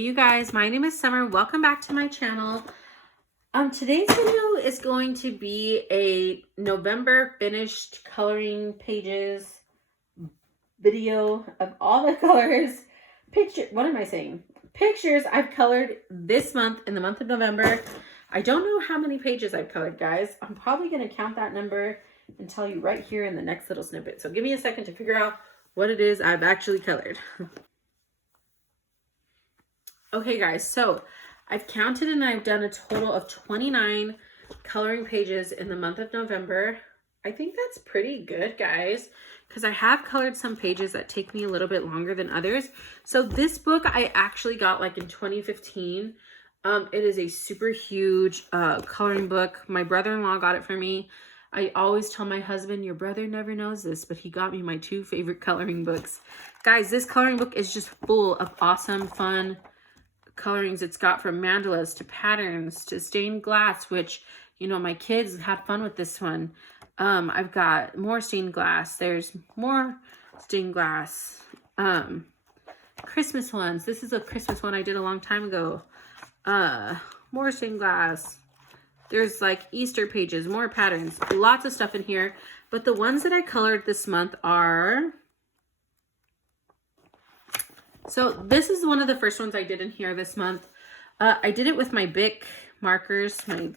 you guys, my name is Summer. Welcome back to my channel. Today's video is going to be a November finished coloring pages video of all the colors. Pictures I've colored this month in the month of November. I don't know how many pages I've colored, guys. I'm probably going to count that number and tell you right here in the next little snippet. So give me a second to figure out what it is I've actually colored. Okay guys, so I've counted and I've done a total of 29 coloring pages in the month of November. I think that's pretty good, guys, because I have colored some pages that take me a little bit longer than others. So this book I actually got like in 2015. It is a super huge coloring book. My brother-in-law got it for me. I always tell my husband, your brother never knows this, but he got me my 2 favorite coloring books. Guys, this coloring book is just full of awesome, fun colorings. It's got from mandalas to patterns to stained glass, which, you know, my kids had fun with this one. I've got more stained glass. There's more stained glass. Christmas ones. This is a Christmas one I did a long time ago. More stained glass. There's like Easter pages, more patterns, lots of stuff in here. But the ones that I colored this month are... So this is one of the first ones I did in here this month. I did it with my Bic markers, my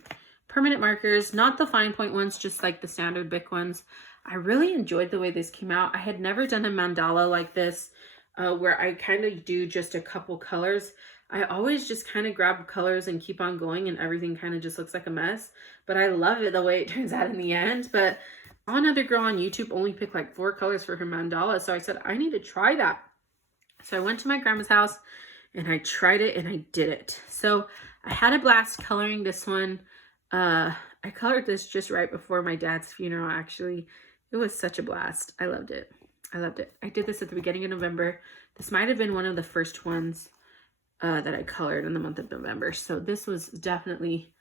permanent markers, not the fine point ones, just like the standard Bic ones. I really enjoyed the way this came out. I had never done a mandala like this, where I kind of do just a couple colors. I always just kind of grab colors and keep on going and everything kind of just looks like a mess. But I love it the way it turns out in the end. But another girl on YouTube only picked like 4 colors for her mandala. So I said, I need to try that. So I went to my grandma's house and I tried it and I did it. So I had a blast coloring this one. I colored this just right before my dad's funeral, actually. It was such a blast. I loved it. I loved it. I did this at the beginning of November. This might have been one of the first ones that I colored in the month of November. So this was definitely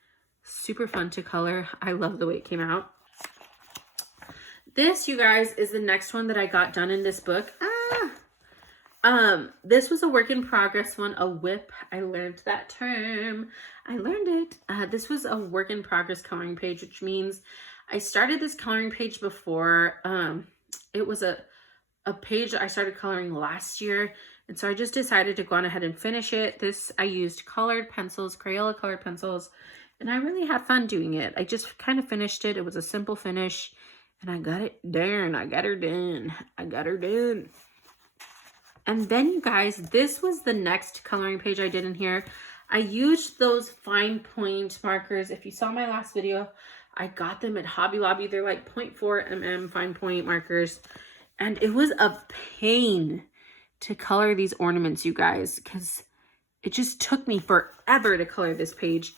super fun to color. I love the way it came out. This, you guys, is the next one that I got done in this book. This was a work in progress one, a WIP. I learned that term. I learned it. This was a work in progress coloring page, which means I started this coloring page before. It was a page that I started coloring last year. And so I just decided to go on ahead and finish it. This, I used colored pencils, Crayola colored pencils, and I really had fun doing it. I just kind of finished it. It was a simple finish and I got it done. I got her done. I got her done. And then, you guys, this was the next coloring page I did in here. I used those fine point markers. If you saw my last video, I got them at Hobby Lobby. They're like 0.4 mm fine point markers. And it was a pain to color these ornaments, you guys, because it just took me forever to color this page.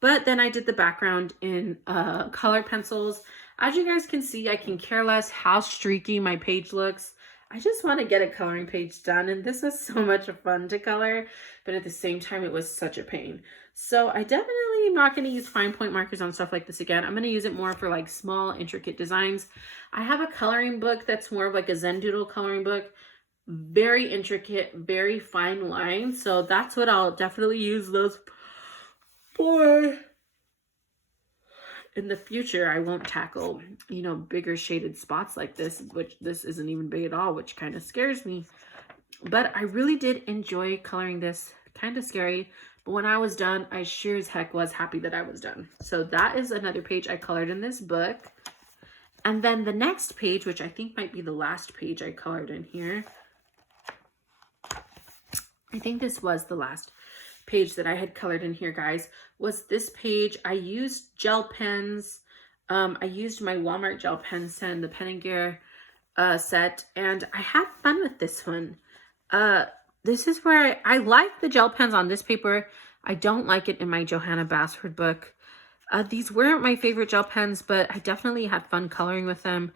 But then I did the background in color pencils. As you guys can see, I can care less how streaky my page looks. I just want to get a coloring page done, and this was so much fun to color, but at the same time, it was such a pain. So I definitely am not going to use fine point markers on stuff like this again. I'm going to use it more for like small, intricate designs. I have a coloring book that's more of like a Zendoodle coloring book. Very intricate, very fine lines. So that's what I'll definitely use those for. In the future, I won't tackle, you know, bigger shaded spots like this, which this isn't even big at all, which kind of scares me. But I really did enjoy coloring this. Kind of scary, but when I was done, I sure as heck was happy that I was done. So that is another page I colored in this book. And then the next page, which I think might be the last page I colored in here. I think this was the last page that I had colored in here, guys, was this page. I used gel pens. I used my Walmart gel pen set, the Pen & Gear set, and I had fun with this one. This is where I like the gel pens on this paper. I don't like it in my Johanna Basford book. These weren't my favorite gel pens, but I definitely had fun coloring with them.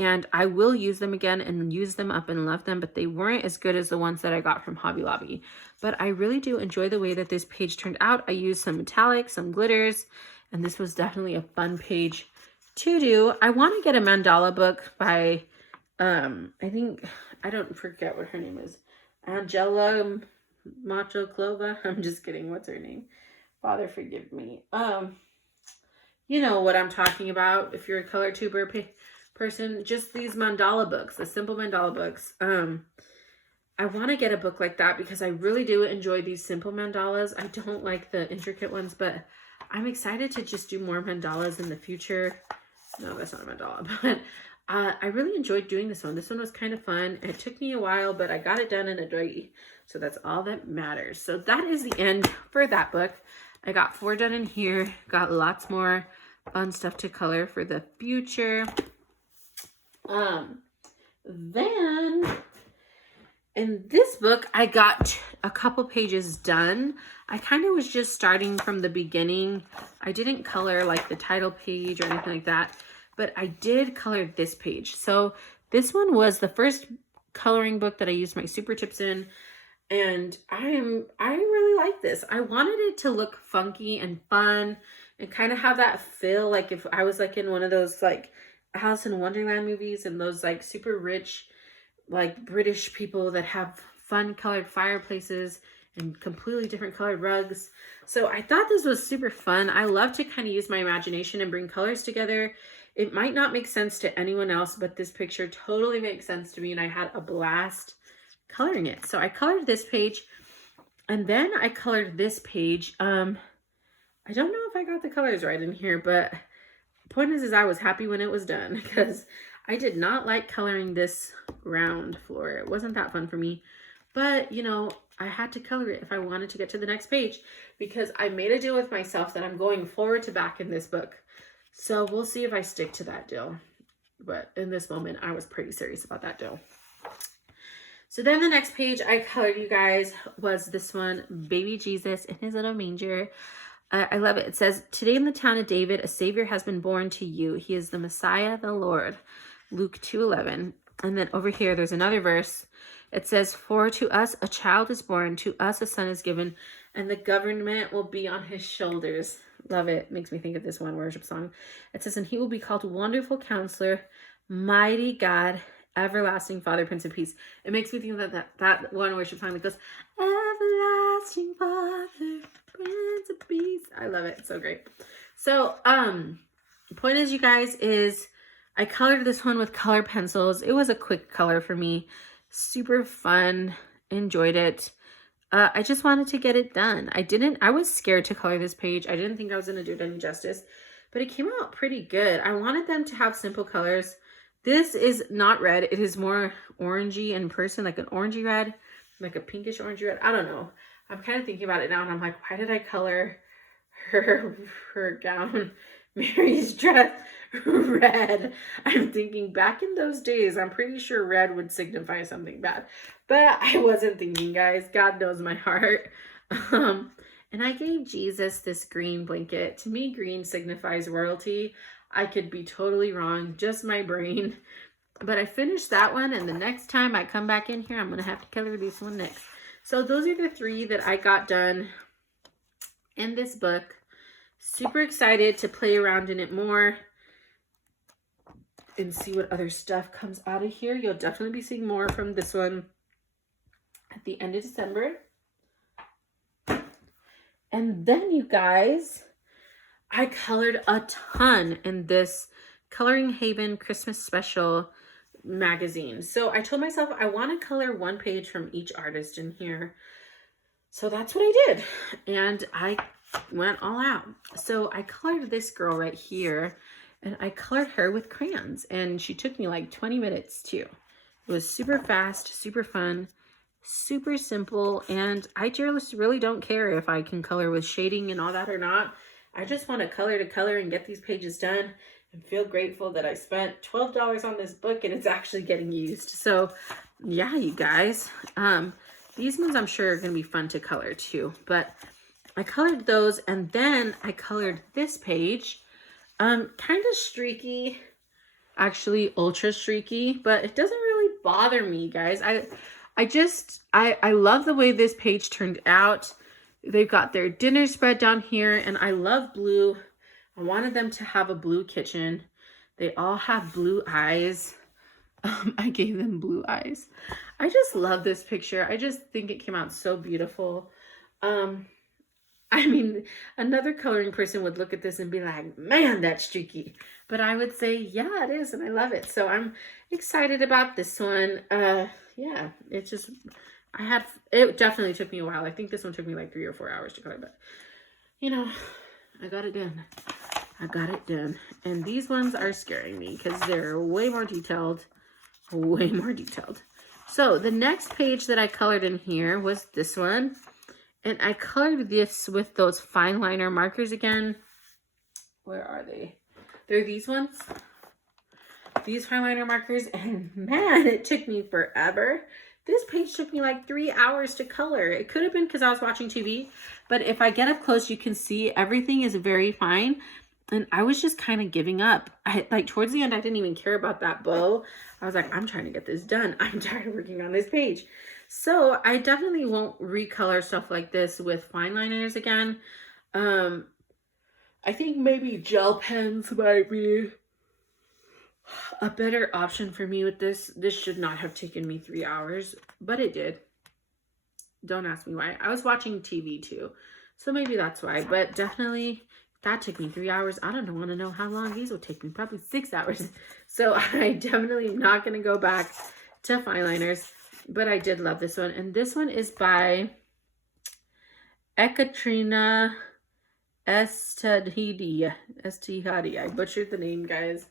And I will use them again and use them up and love them, but they weren't as good as the ones that I got from Hobby Lobby. But I really do enjoy the way that this page turned out. I used some metallics, some glitters, and this was definitely a fun page to do. I want to get a mandala book by, I don't forget what her name is. Angela Macho Clova. I'm just kidding. What's her name? Father, forgive me. You know what I'm talking about. If you're a color tuber person, just these mandala books, the simple mandala books. I want to get a book like that because I really do enjoy these simple mandalas. I don't like the intricate ones, but I'm excited to just do more mandalas in the future. No, that's not a mandala, but I really enjoyed doing this one. This one was kind of fun. It took me a while, but I got it done in a day. So that's all that matters. So that is the end for that book. I got 4 done in here. Got lots more fun stuff to color for the future. Then in this book, I got a couple pages done. I kind of was just starting from the beginning. I didn't color like the title page or anything like that, but I did color this page. So this one was the first coloring book that I used my super tips in, and I really like this. I wanted it to look funky and fun and kind of have that feel like if I was like in one of those like Alice in Wonderland movies and those like super rich like British people that have fun colored fireplaces and completely different colored rugs. So I thought this was super fun. I love to kind of use my imagination and bring colors together. It might not make sense to anyone else, but this picture totally makes sense to me, and I had a blast coloring it. So I colored this page, and then I colored this page. I don't know if I got the colors right in here, but the point is I was happy when it was done because I did not like coloring this ground floor. It wasn't that fun for me, but you know, I had to color it if I wanted to get to the next page because I made a deal with myself that I'm going forward to back in this book. So we'll see if I stick to that deal. But in this moment, I was pretty serious about that deal. So then the next page I colored, you guys, was this one, Baby Jesus in his little manger. I love it. It says, "Today in the town of David, a Savior has been born to you. He is the Messiah, the Lord." Luke 2:11. And then over here, there's another verse. It says, "For to us a child is born, to us a son is given, and the government will be on his shoulders." Love it. Makes me think of this one worship song. It says, "And he will be called Wonderful Counselor, Mighty God, Everlasting Father, Prince of Peace." It makes me think of that one worship song that goes, "Everlasting Father, Prince of Peace." I love it. It's so great. So, the point is, you guys, is I colored this one with color pencils. It was a quick color for me. Super fun. Enjoyed it. I just wanted to get it done. I was scared to color this page. I didn't think I was going to do it any justice, but it came out pretty good. I wanted them to have simple colors. This is not red. It is more orangey in person, like an orangey red, like a pinkish orangey red. I don't know. I'm kind of thinking about it now, and I'm like, why did I color her gown, Mary's dress, red? I'm thinking back in those days, I'm pretty sure red would signify something bad, but I wasn't thinking, guys. God knows my heart. And I gave Jesus this green blanket. To me, green signifies royalty. I could be totally wrong, just my brain. But I finished that one, and the next time I come back in here, I'm going to have to color this one next. So those are the 3 that I got done in this book. Super excited to play around in it more and see what other stuff comes out of here. You'll definitely be seeing more from this one at the end of December. And then, you guys, I colored a ton in this Coloring Haven Christmas Special magazine. So I told myself I want to color 1 page from each artist in here. So that's what I did. And I went all out. So I colored this girl right here, and I colored her with crayons, and she took me like 20 minutes too. It was super fast, super fun, super simple, and I just really don't care if I can color with shading and all that or not. I just want to color and get these pages done and feel grateful that I spent $12 on this book and it's actually getting used. So yeah, you guys, these ones I'm sure are going to be fun to color too, but I colored those, and then I colored this page, kind of streaky, actually ultra streaky, but it doesn't really bother me, guys. I love the way this page turned out. They've got their dinner spread down here, and I love blue. I wanted them to have a blue kitchen. They all have blue eyes. I gave them blue eyes. I just love this picture. I just think it came out so beautiful. I mean, another coloring person would look at this and be like, man, that's streaky. But I would say, yeah, it is, and I love it. So I'm excited about this one. Yeah, it's just, it definitely took me a while. I think this one took me like 3 or 4 hours to color, but, you know, I got it done. I got it done. And these ones are scaring me because they're way more detailed. Way more detailed. So the next page that I colored in here was this one. And I colored this with those fine liner markers again. Where are they? They're these ones. These fine liner markers. And man, it took me forever. This page took me like 3 hours to color. It could have been because I was watching TV. But if I get up close, you can see everything is very fine. And I was just kind of giving up. Like towards the end, I didn't even care about that bow. I was like, I'm trying to get this done. I'm tired of working on this page. So I definitely won't recolor stuff like this with fine liners again. I think maybe gel pens might be a better option for me with this. This should not have taken me 3 hours, but it did. Don't ask me why. I was watching TV too. So maybe that's why, but definitely that took me 3 hours. I don't want to know how long these will take me. Probably 6 hours. So I definitely am not going to go back to fine liners. But I did love this one. And this one is by Ekaterina Estihadi. I butchered the name, guys.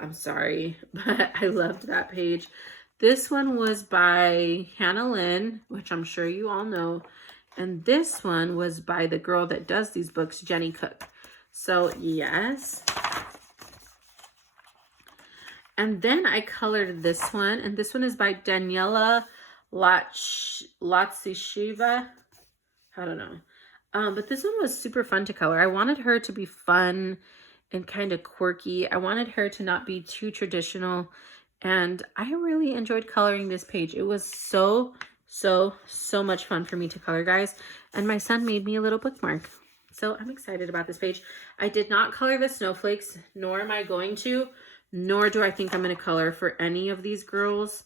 I'm sorry. But I loved that page. This one was by Hannah Lynn, which I'm sure you all know. And this one was by the girl that does these books, Jenny Cook. So, yes. And then I colored this one. And this one is by Daniela Latsisheva. I don't know. But this one was super fun to color. I wanted her to be fun and kind of quirky. I wanted her to not be too traditional. And I really enjoyed coloring this page. It was so much fun for me to color, guys. And my son made me a little bookmark. So I'm excited about this page. I did not color the snowflakes, nor am I going to, nor do I think I'm going to color for any of these girls.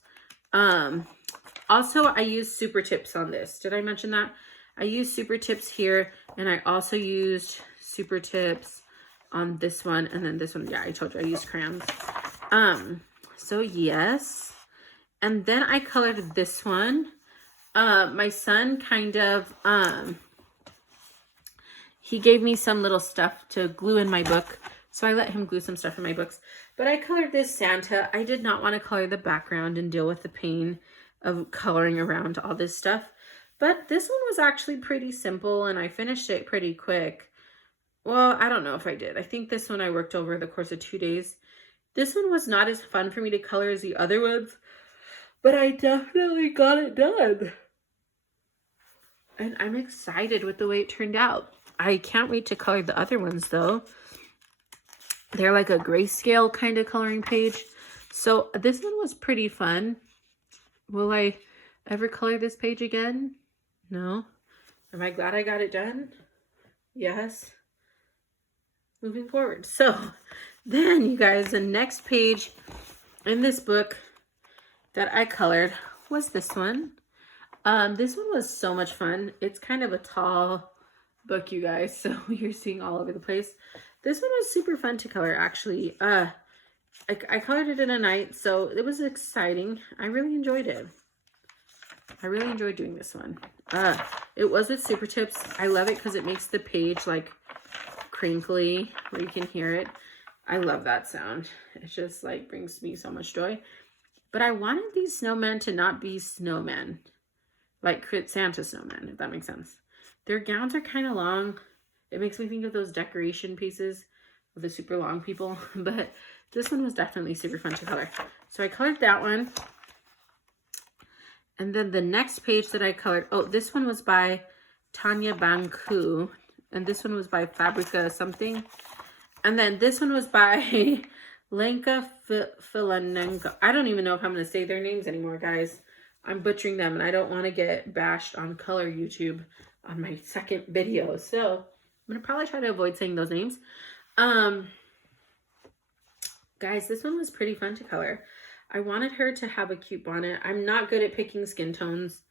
Also, I used Super Tips on this. Did I mention that? I used Super Tips here, and I also used Super Tips on this one, and then this one. Yeah, I told you I used crayons. So yes. And then I colored this one. My son kind of, he gave me some little stuff to glue in my book. So I let him glue some stuff in my books. But I colored this Santa. I did not want to color the background and deal with the pain of coloring around all this stuff. But this one was actually pretty simple and I finished it pretty quick. Well, I don't know if I did. I think this one I worked over the course of 2 days. This one was not as fun for me to color as the other ones, but I definitely got it done. And I'm excited with the way it turned out. I can't wait to color the other ones though. They're like a grayscale kind of coloring page. So this one was pretty fun. Will I ever color this page again? No. Am I glad I got it done? Yes. Moving forward. So then you guys, the next page in this book that I colored was this one. This one was so much fun. It's kind of a tall book, you guys, so you're seeing all over the place. This one was super fun to color, actually. I colored it in a night, so it was exciting. I really enjoyed it. I really enjoyed doing this one. It was with Super Tips. I love it because it makes the page like crinkly where you can hear it. I love that sound. It just like brings me so much joy. But I wanted these snowmen to not be snowmen, like Santa snowmen, if that makes sense. Their gowns are kind of long. It makes me think of those decoration pieces of the super long people. But this one was definitely super fun to color. So I colored that one. And then the next page that I colored, oh, this one was by Tanya Banku. And this one was by Fabrica something. And then this one was by Lenka Filanenko. I don't even know if I'm going to say their names anymore, guys. I'm butchering them, and I don't want to get bashed on Color YouTube on my second video. So I'm going to probably try to avoid saying those names. Guys, this one was pretty fun to color. I wanted her to have a cute bonnet. I'm not good at picking skin tones.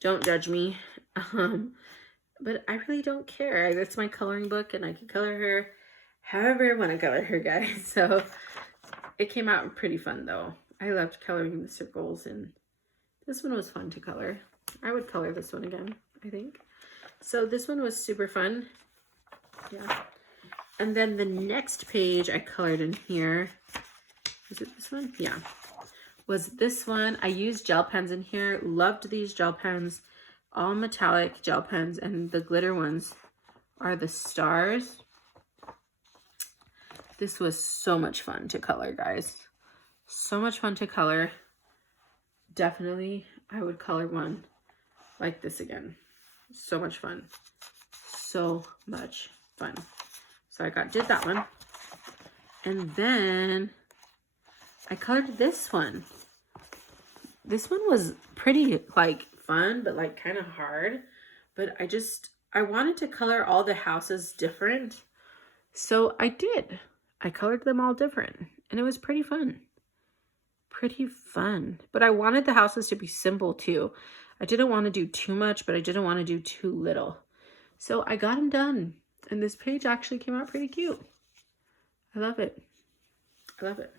Don't judge me. But I really don't care. It's my coloring book and I can color her however I want to color her, guys. So it came out pretty fun though. I loved coloring the circles, and this one was fun to color. I would color this one again, I think. So this one was super fun. Yeah. And then the next page I colored in here. Is it this one? Yeah. Was this one. I used gel pens in here. Loved these gel pens. All metallic gel pens, and the glitter ones are the stars. This was so much fun to color, guys. So much fun to color. Definitely, I would color one like this again. So much fun. So much fun. So I did that one. And then I colored this one. This one was pretty like fun, but like kind of hard. But I wanted to color all the houses different. So I did. I colored them all different, and it was pretty fun. Pretty fun. But I wanted the houses to be simple too. I didn't want to do too much, but I didn't want to do too little. So I got them done. And this page actually came out pretty cute. I love it. I love it.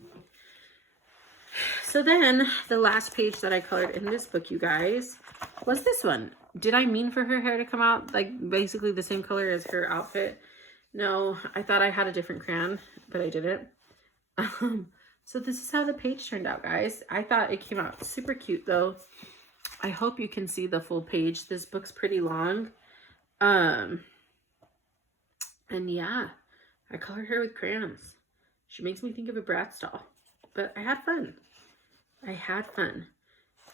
So then the last page that I colored in this book, you guys, was this one. Did I mean for her hair to come out like basically the same color as her outfit? No, I thought I had a different crayon, but I didn't. So this is how the page turned out, guys. I thought it came out super cute though. I hope you can see the full page. This book's pretty long. And yeah, I colored her with crayons. She makes me think of a Bratz doll, but I had fun. I had fun.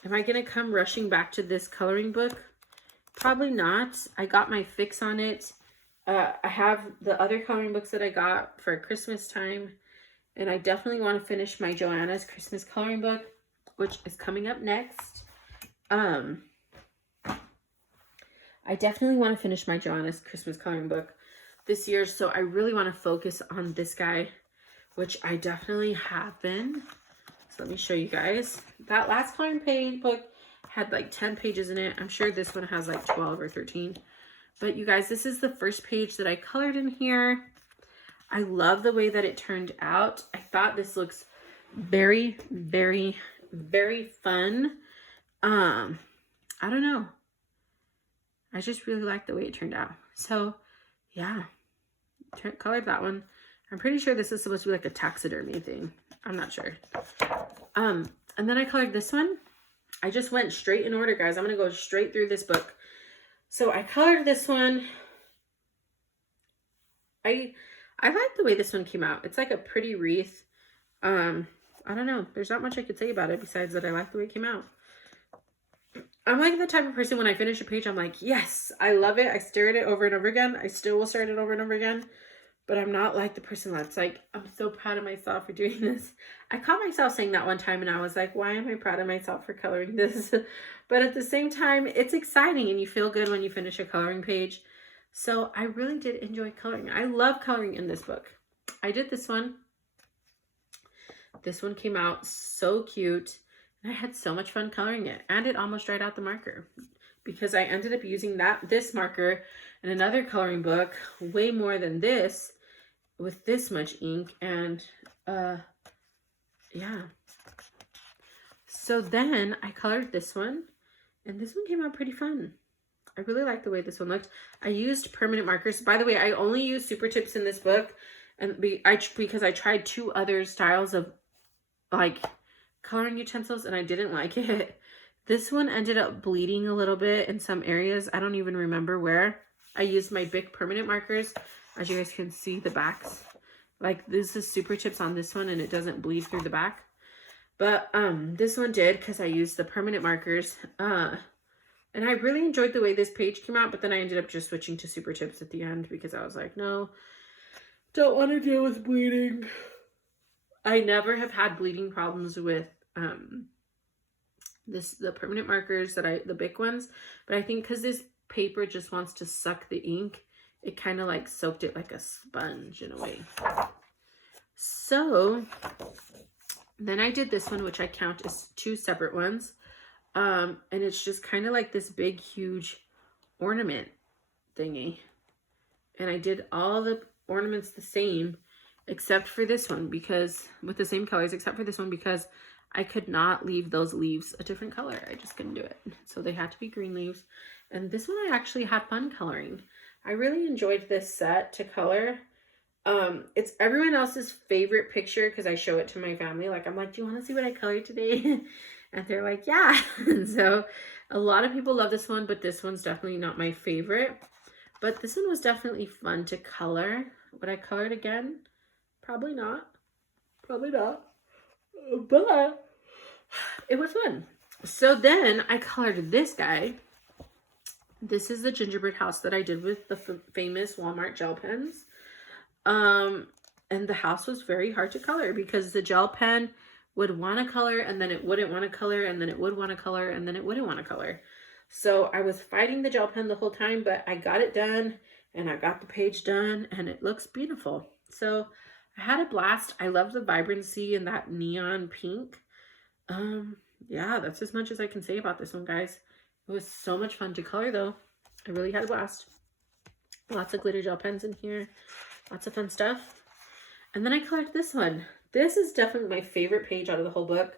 Am I going to come rushing back to this coloring book? Probably not. I got my fix on it. I have the other coloring books that I got for Christmas time, and I definitely want to finish my Joanna's Christmas coloring book, which is coming up next. I definitely want to finish my Joanna's Christmas coloring book this year, so I really want to focus on this guy, which I definitely have been. So let me show you guys. That last coloring page book had like 10 pages in it. I'm sure this one has like 12 or 13. But you guys, this is the first page that I colored in here. I love the way that it turned out. I thought this looks very, very, very fun. I don't know. I just really like the way it turned out. So yeah, colored that one. I'm pretty sure this is supposed to be like a taxidermy thing. I'm not sure. And then I colored this one. I just went straight in order, guys. I'm going to go straight through this book. So I colored this one. I like the way this one came out. It's like a pretty wreath. I don't know. There's not much I could say about it besides that I like the way it came out. I'm like the type of person when I finish a page, I'm like, yes, I love it. I stare at it over and over again. I still will stare at it over and over again. But I'm not like the person that's like, I'm so proud of myself for doing this. I caught myself saying that one time and I was like, why am I proud of myself for coloring this? But at the same time, it's exciting and you feel good when you finish a coloring page. So I really did enjoy coloring. I love coloring in this book. I did this one. This one came out so cute. And I had so much fun coloring it. And it almost dried out the marker, because I ended up using this marker in another coloring book way more than this, with this much ink. And yeah. So then I colored this one, and this one came out pretty fun. I really like the way this one looked. I used permanent markers. By the way, I only use Super Tips in this book, and because I tried 2 other styles of like coloring utensils and I didn't like it. This one ended up bleeding a little bit in some areas. I don't even remember where. I used my Bic permanent markers. As you guys can see, the backs. Like, this is Super Tips on this one and it doesn't bleed through the back. But this one did, because I used the permanent markers. And I really enjoyed the way this page came out, but then I ended up just switching to Super Tips at the end because I was like, no, don't want to deal with bleeding. I never have had bleeding problems with the permanent markers the Bic ones, but I think because this paper just wants to suck the ink, it kind of like soaked it like a sponge in a way. So Then I did this one, which I count as 2 separate ones. And it's just kind of like this big, huge ornament thingy. And I did all the ornaments the same, except for this one, because with the same colors, except for this one, because I could not leave those leaves a different color. I just couldn't do it. So they had to be green leaves. And this one I actually had fun coloring. I really enjoyed this set to color. It's everyone else's favorite picture because I show it to my family. Like, I'm like, do you want to see what I colored today? And they're like, yeah. And so a lot of people love this one, but this one's definitely not my favorite. But this one was definitely fun to color. Would I color it again? Probably not. Probably not. But it was fun. So then I colored this guy. This is the gingerbread house that I did with the famous Walmart gel pens. And the house was very hard to color because the gel pen would want to color and then it wouldn't want to color and then it would want to color and then it wouldn't want to color. So I was fighting the gel pen the whole time, but I got it done and I got the page done and it looks beautiful. So I had a blast. I love the vibrancy and that neon pink. Yeah, that's as much as I can say about this one, guys. It was so much fun to color though. I really had a blast. Lots of glitter gel pens in here. Lots of fun stuff. And then I colored this one. This is definitely my favorite page out of the whole book.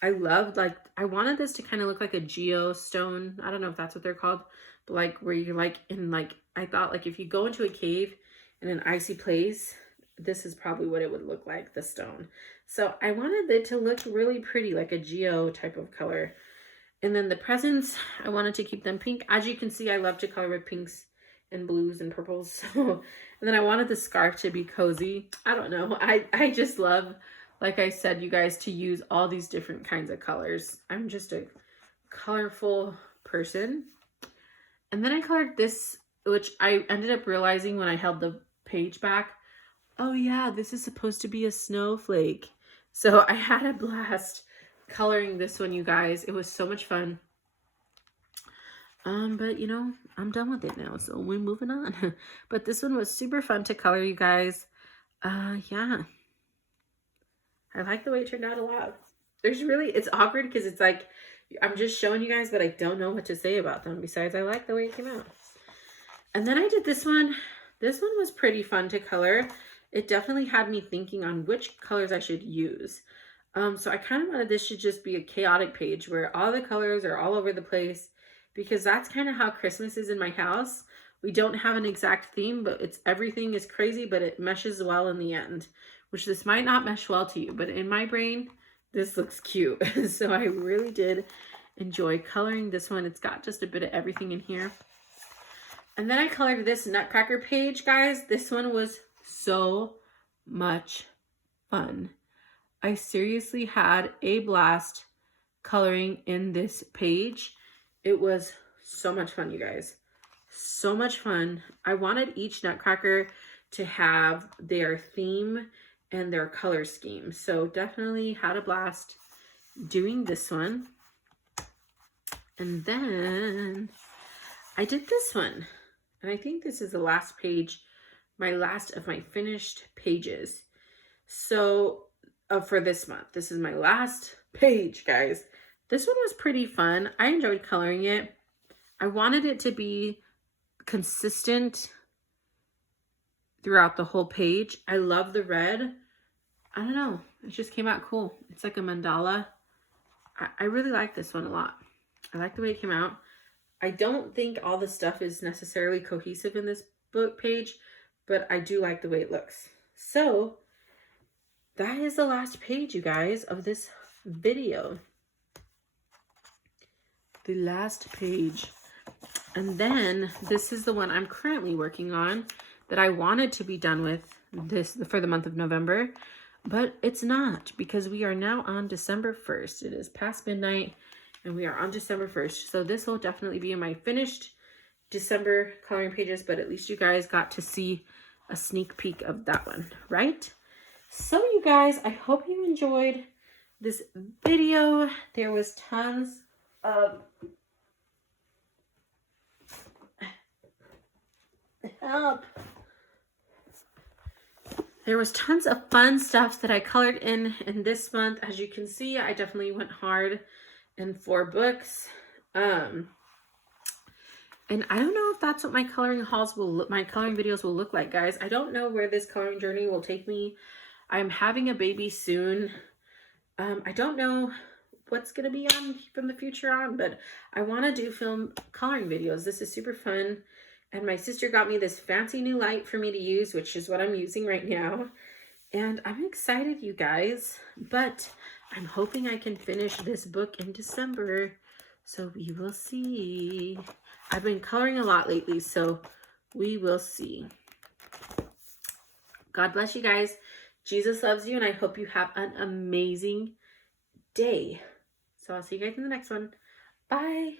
I loved, like, I wanted this to kind of look like a geostone. I don't know if that's what they're called, but like where you're like in, like, I thought like if you go into a cave in an icy place, this is probably what it would look like, the stone. So I wanted it to look really pretty, like a geo type of color. And then the presents, I wanted to keep them pink. As you can see, I love to color with pinks and blues and purples. So, and then I wanted the scarf to be cozy. I don't know. I just love, like I said, you guys, to use all these different kinds of colors. I'm just a colorful person. And then I colored this, which I ended up realizing when I held the page back. Oh yeah, this is supposed to be a snowflake. So I had a blast coloring this one, you guys. It was so much fun. But you know, I'm done with it now, so we're moving on. But this one was super fun to color, you guys. Yeah. I like the way it turned out a lot. It's awkward because it's like, I'm just showing you guys, but I don't know what to say about them. Besides, I like the way it came out. And then I did this one. This one was pretty fun to color. It definitely had me thinking on which colors I should use. So I kind of wanted this to just be a chaotic page where all the colors are all over the place, because that's kind of how Christmas is in my house. We don't have an exact theme, but everything is crazy, but it meshes well in the end, which this might not mesh well to you, but in my brain, this looks cute. So I really did enjoy coloring this one. It's got just a bit of everything in here. And then I colored this Nutcracker page, guys. This one was so much fun. I seriously had a blast coloring in this page. It was so much fun, you guys. So much fun. I wanted each Nutcracker to have their theme and their color scheme. So definitely had a blast doing this one. And then I did this one. And I think this is the last page, my last of my finished pages. So for this month, this is my last page, guys. This one was pretty fun. I enjoyed coloring it. I wanted it to be consistent throughout the whole page. I love the red. I don't know. It just came out cool. It's like a mandala. I really like this one a lot. I like the way it came out. I don't think all the stuff is necessarily cohesive in this book page, but I do like the way it looks. So that is the last page, you guys, of this video. The last page. And then this is the one I'm currently working on that I wanted to be done with for the month of November, but it's not, because we are now on December 1st. It is past midnight and we are on December 1st. So this will definitely be in my finished December coloring pages, but at least you guys got to see a sneak peek of that one, right? So you guys, I hope you enjoyed this video. There was tons of help. There was tons of fun stuff that I colored in this month. As you can see, I definitely went hard in 4 books. And I don't know if that's what my coloring hauls will look, my coloring videos will look like, guys. I don't know where this coloring journey will take me. I'm having a baby soon. I don't know what's going to be on from the future on, but I want to do film coloring videos. This is super fun. And my sister got me this fancy new light for me to use, which is what I'm using right now. And I'm excited, you guys. But I'm hoping I can finish this book in December. So we will see. I've been coloring a lot lately, so we will see. God bless you guys. Jesus loves you, and I hope you have an amazing day. So I'll see you guys in the next one. Bye.